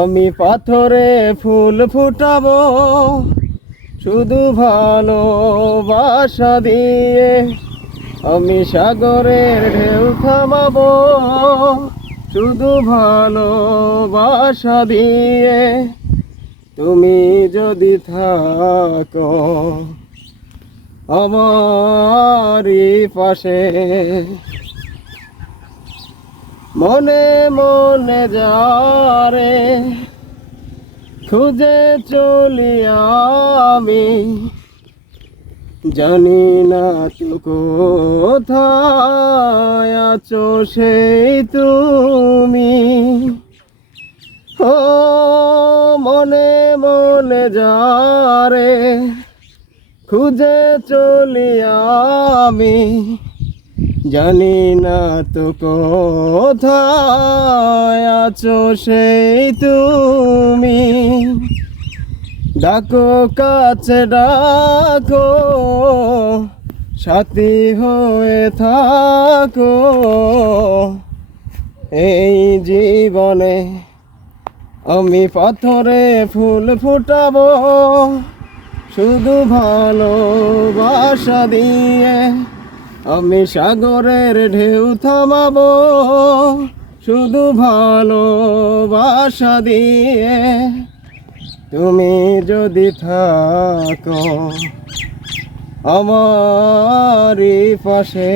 আমি পাথরে ফুল ফুটাবো শুধু ভালোবাসা দিয়ে, আমি সাগরের ঢেউ থামাবো শুধু ভালোবাসা দিয়ে। তুমি যদি থাকো আমারই পাশে, মনে মনে যারে খুঁজে চলি আমি, জানি না তো কোথায় আছো সেই তুমি। ও মনে মনে যারে খুঁজে চলি আমি, জানি না তো কোথায় আছো সেই তুমি। ডাকো কাছে ডাকো, সাথী হয়ে থাকো এই জীবনে। আমি পাথরে ফুল ফুটাবো শুধু ভালোবাসা দিয়ে, আমি সাগরের ঢেউ থামাবো শুধু ভালোবাসা দিয়ে। তুমি যদি থাকো আমারই পাশে।